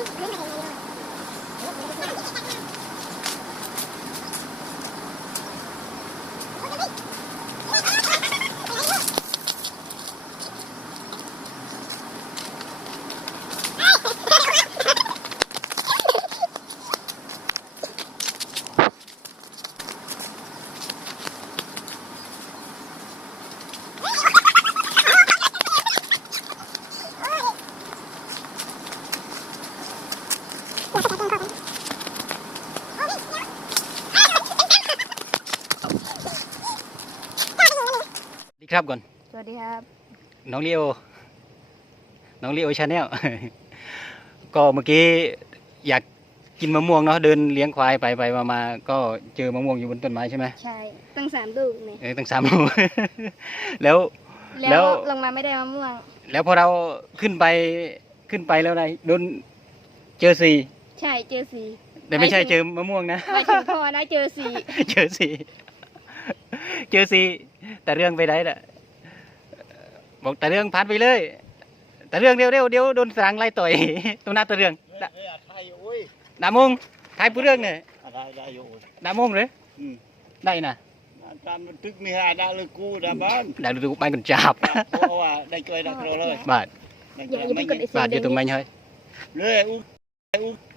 有有有有。 ดีครับก่อน สวัสดีครับ น้องลีโอน้องลีโอชาแนล ก็เมื่อกี้อยากกินมะม่วงเนาะเดินเลี้ยงควายไปไปมามาก็เจอมะม่วงอยู่บนต้นไม้ใช่ไหมใช่ตั้งสามลูกเนี่ยเออตั้งสามลูก แล้วแล้แล้ววลงมาไม่ได้มะม่วง แล้วพอเราขึ้นไปขึ้นไปแล้วอะไรโดนเจอสี ใช่เจอสีแต่ไม่ใช่หมายถึงเจอมะม่วงนะหมายถึงพ่อนะเจอสีเจอสีเจอสีแต่เรื่องไปไหนล่ะ บอกแต่เรื่องพัดไปเลย แต่เรื่องเร็วเร็วๆเดี๋ยวโดนสางไล่ต่อยตรงหน้าตัวเรื่องเฮ้ยอาไทยโอ้ยดามงทายผู้เรื่องเนี่ยอะไรได้อยู่โอ้ยดามงเลยอืมได้นะอาจารย์มันตึกนี่ฮะได้เลยกูได้บ้านได้ดูไปกันจับเพราะว่าได้ช่วยได้โปรเลยบ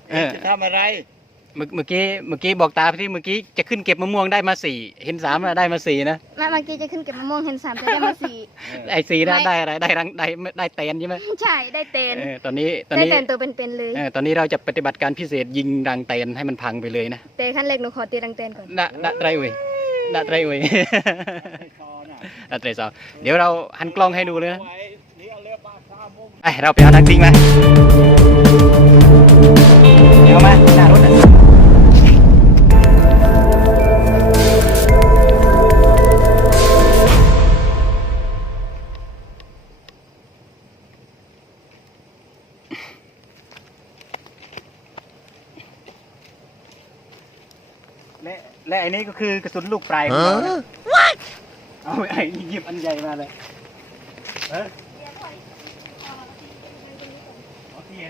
าดได้อย่าช่วยอย่าไม่เพิ่งกดยิไอ้งสีบาดอยู่ตรงไหนเฮ้ยเลยอุ๊กอุ๊กเออ จะทำอะไร เมื่อเมื่อกี้เมื่อกี้บอกตาที่เมื่อกี้จะขึ้นเก็บมะม่วงได้มาสี่เห็นสามอะได้มาสี่นะมาเมื่อกี้จะขึ้นเก็บมะม่วงเห็นสามจะได้มาสี่ ไอ้สี่นะไม่ ได้อะไรได้รังได้ได้เตนใช่ไหมใช่ได้เตนเออตอนนี้ตอนได้นี้เตนตัวเป็นๆเลย เออตอนนี้เราจะปฏิบัติการพิเศษยิงรังเตนให้มันพังไปเลยนะเตนขั้นเล็กหนูขอตีรังเตนก่อน ดะดะไรเว้ยดะไรเว้ยต่อน่ะดะไรสาวเดี๋ยวเราหันกล้องให้ดูเลยนะ ไว้ เลี้ยงเรือปลาซามุมไอเราไปเอานักทิ้งมาเดี๋ยวมาหน้ารถน่ะและและไอ้นี่ก็คือกระสุนลูกปลายของเรานะเอาไอ้นี่หยิบอันใหญ่มาเลยเออ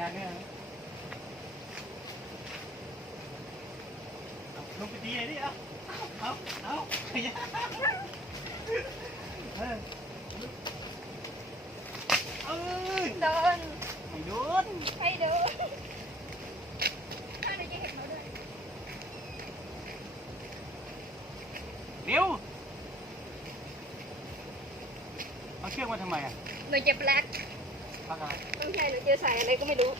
โอเคได้เนี่ยลงไปตีเลยดิเอาเอาเอาเออเอ้ยโดนไม่โดนให้ดูถ้าหนูจะเห็นเขาด้วยเร็วเอาเชือกมาทำไมอะหนูจะแบล็คพักอะไรต้องใช่หนูจะใส่อะไรก็ไม่รู้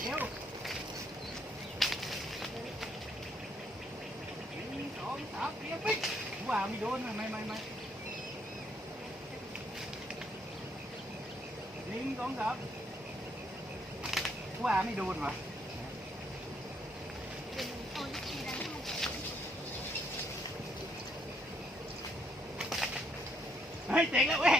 เร็วหนึ่งสองสามเตรียมไปว่าไม่โดนไม่ไม่ไม่หนึ่งสองสามว่าไม่โดนวะเฮ้ยเจ๋งแล้วเว้ย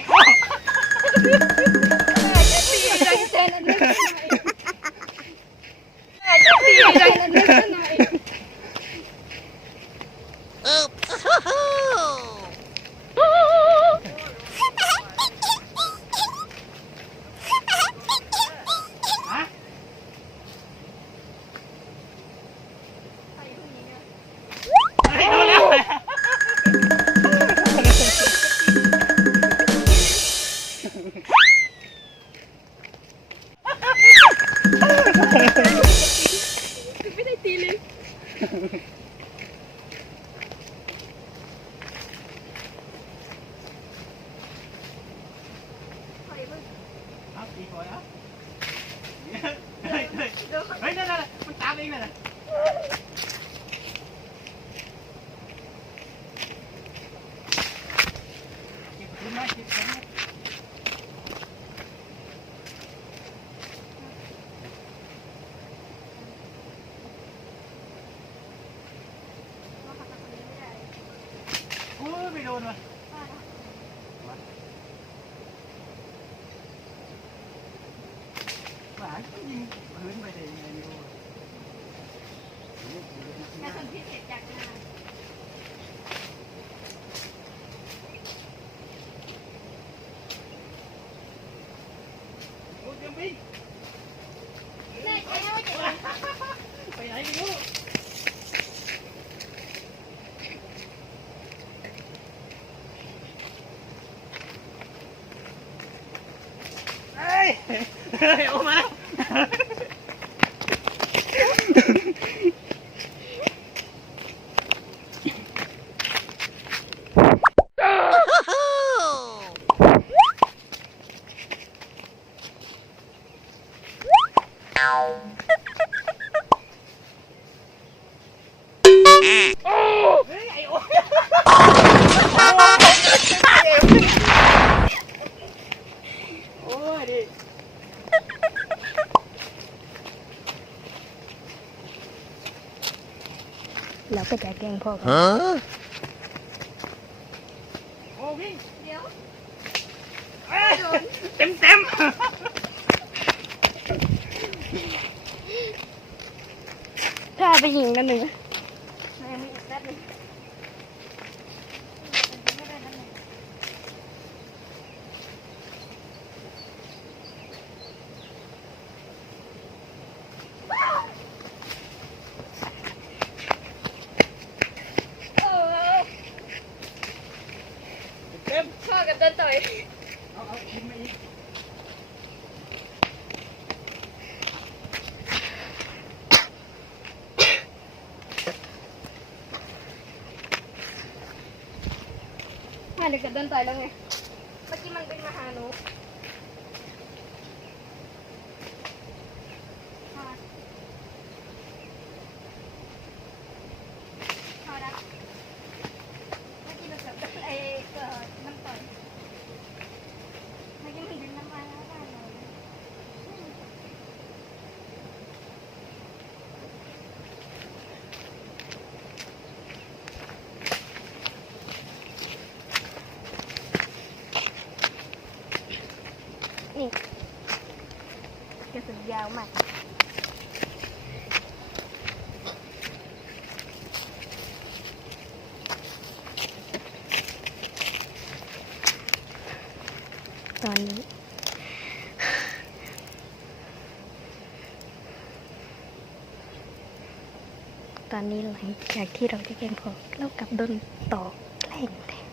วยอะเฮ้ยเฮ้ยเฮ้ยนั่นน่ะมันตามเองเลยนะเก็บขึ้นมาเก็บขึ้นมาโอ้ยไม่โดนว่ะ หมายิงพื้นไปได้ยังไงไม่รู้ กระสุนพิเศษจากงาน โอ้ยยังวิ่ง แน่ใจนะว่าจะ ไปไหนไม่รู้เฮ้ยเฮ้ยออกมาโอ้ยดิแล้วก็จะแกล้งพ่อโอ้วิ่งเดี๋ยวเอ้ยเต็มเต็มถ้าไปยิงนั่นหนึ่งแม่มีอีกแป๊บนึงเต็มพ่อกับเดินต่อย เอาเอากินมาอีก มาเดี๋ยว กับเดินต่อยแล้วไง เมื่อกี้มันเป็นมาหาหนูพ่อพ่อนะเมื่อกี้มันเกิดไอ้เกิดน้ำต่อยเมื่อกี้มันดึงน้ำมาแล้วบ้านเรา นี่กระสุนยาวมากตอนนี้ตอนนี้หลังจากที่เราได้แกงพอเรากลับโดนต่อแกล้งแทน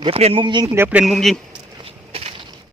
เดี๋ยวเปลี่ยนมุมยิง เดี๋ยวเปลี่ยนมุมยิง